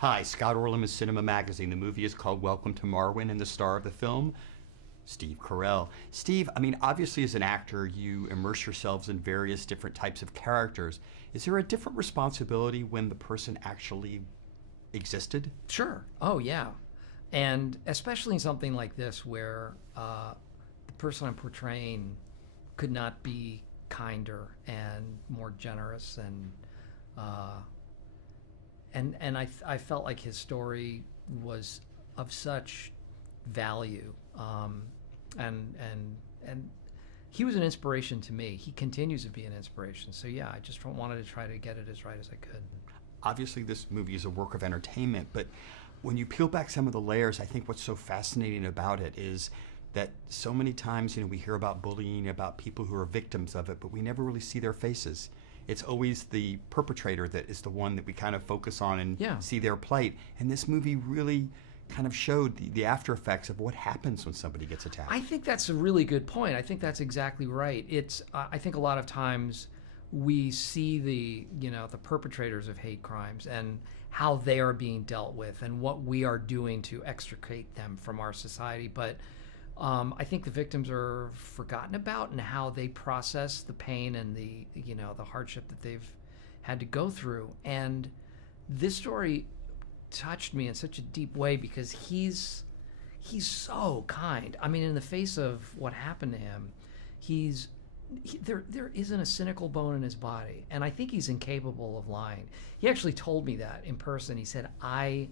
Hi, Scott Orlin with CINEMA-Magazin. The movie is called Welcome to Marwen, and the star of the film, Steve Carell. Steve, obviously as an actor, you immerse yourselves in various different types of characters. Is there a different responsibility when the person actually existed? Sure. Oh, yeah. And especially in something like this where the person I'm portraying could not be kinder and more generous, and I felt like his story was of such value, and he was an inspiration to me. He continues to be an inspiration. So yeah, I just wanted to try to get it as right as I could. Obviously this movie is a work of entertainment, but when you peel back some of the layers, I think what's so fascinating about it is that so many times, we hear about bullying, about people who are victims of it, but we never really see their faces. It's always the perpetrator that is the one that we kind of focus on and see their plight. And this movie really kind of showed the after effects of what happens when somebody gets attacked. I think that's a really good point. I think that's exactly right. I think a lot of times we see the perpetrators of hate crimes and how they are being dealt with and what we are doing to extricate them from our society. But I think the victims are forgotten about and how they process the pain and the hardship that they've had to go through. And this story touched me in such a deep way because he's so kind. In the face of what happened to him, there isn't a cynical bone in his body, and I think he's incapable of lying. He actually told me that in person. He said, "I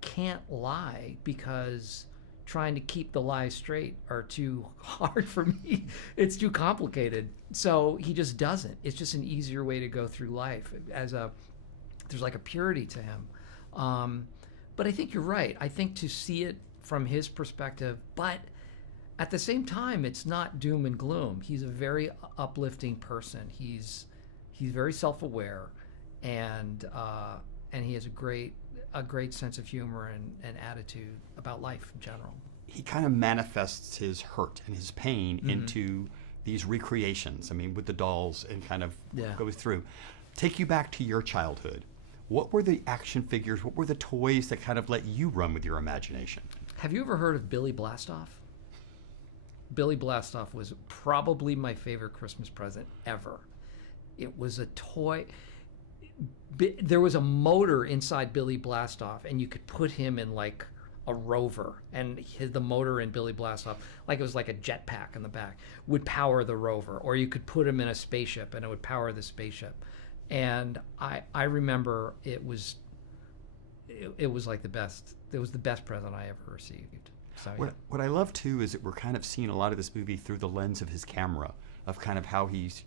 can't lie because trying to keep the lies straight are too hard for me. It's too complicated." So he just doesn't. It's just an easier way to go through life. There's like a purity to him. But I think you're right. I think to see it from his perspective, but at the same time, it's not doom and gloom. He's a very uplifting person. He's very self-aware, and he has a great sense of humor and attitude about life in general. He kind of manifests his hurt and his pain into these recreations. With the dolls, and kind of goes through. Take you back to your childhood. What were the action figures? What were the toys that kind of let you run with your imagination? Have you ever heard of Billy Blastoff? Billy Blastoff was probably my favorite Christmas present ever. It was a toy. There was a motor inside Billy Blastoff, and you could put him in like a rover, and the motor in Billy Blastoff, like it was like a jetpack in the back, would power the rover, or you could put him in a spaceship and it would power the spaceship. And I remember it was like the best. It was the best present I ever received. So, what I love too is that we're kind of seeing a lot of this movie through the lens of his camera, of kind of how he's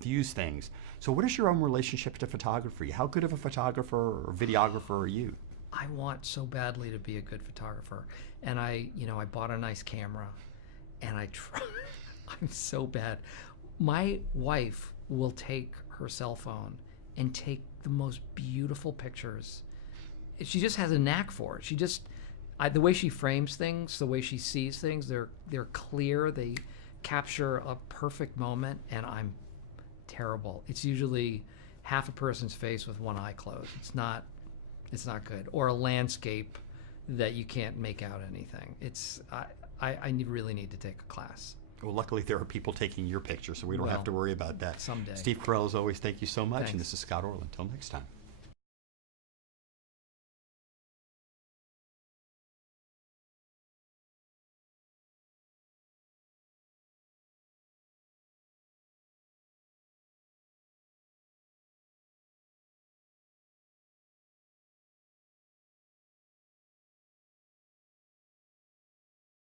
views things. So what is your own relationship to photography? How good of a photographer or videographer are you? I want so badly to be a good photographer, and I bought a nice camera, and I try. I'm so bad. My wife will take her cell phone and take the most beautiful pictures. She just has a knack for it. The way she frames things, the way she sees things, they're clear. They capture a perfect moment, and I'm terrible. It's usually half a person's face with one eye closed. It's not good. Or a landscape that you can't make out anything. I really need to take a class. Well, luckily there are people taking your picture, so we don't have to worry about that. Someday. Steve Carell, as always, thank you so much. Thanks. And this is Scott Orlin. Until next time.